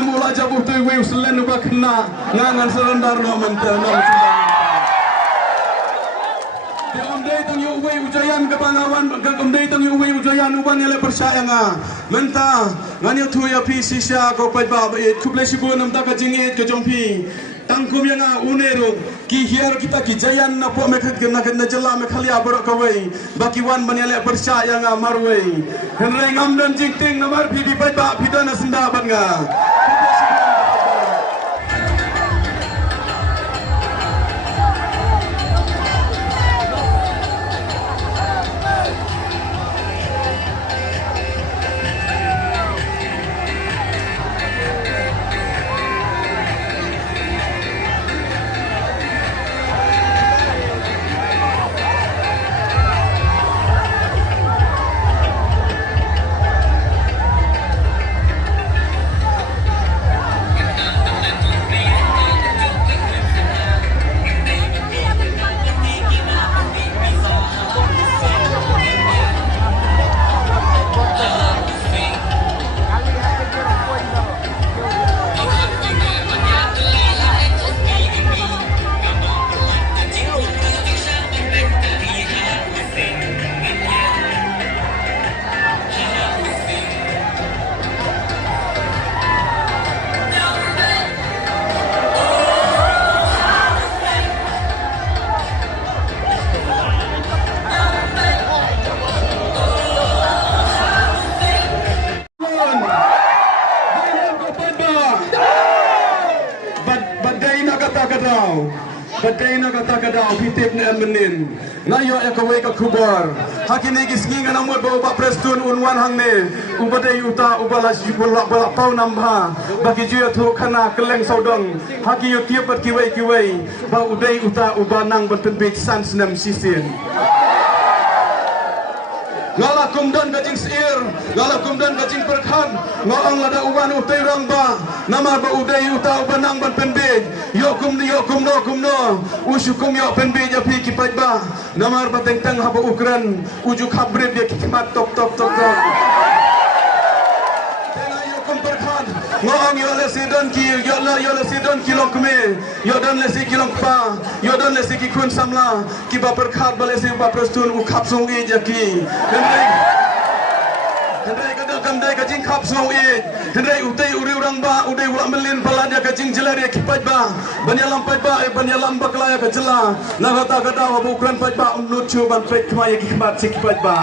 mula jabuh tu iwe uslen ubah kena ngangan serendar no mental no Umday tang yuwe ujayan kebangawan umday tang yuwe ujayan uban yale persaya nga menta ngani tu ya pi sisya ko pai ba kuble sibu nam ta ka jingit ke jompi tangkum yang unero ki hiar kita ki jayan na po mekhat kena kena jela me khali abro kawai baki wan banyale persaya nga marwei henre ngam dan jingting namar pi bi pai ba pidana senda ban nga Badai na kata kadau pitip ni amenin ngayo ya kawai ka kubar hakini gisngi ngana mod bawa prestun unwan hangne ubadai uta ubalas jibulak balak pau nambha bagi juya thu khana keleng saudong haki yo tiap bat kiwai ba udai uta ubanang banten bit san senam sisin ngala kumdan gajing sir ngala kumdan gajing perkhan ngoang lada uban utai rang ba nama ba udai uta ubanang ban penbej yo kumno usyukum yo penbej api kipat ba nama bateng tang haba ukran ujuk habret ya kimat top ngoang yo le sidon ki yo le sidon kilok me yo don le si kilok pa yo don le si ki kun samla ki ba perkhat bale si ba prestun u khap song e jaki hendai kada kandai ka jing khap song e hendai utai uri urang ba udai ulang melin palanya ka jing jelar ya kipat ba banyalam pai ba banyalam bakla ya ka jela na kata kata wa ukran pai ba umnut chu ban pek kma ya kipat si kipat ba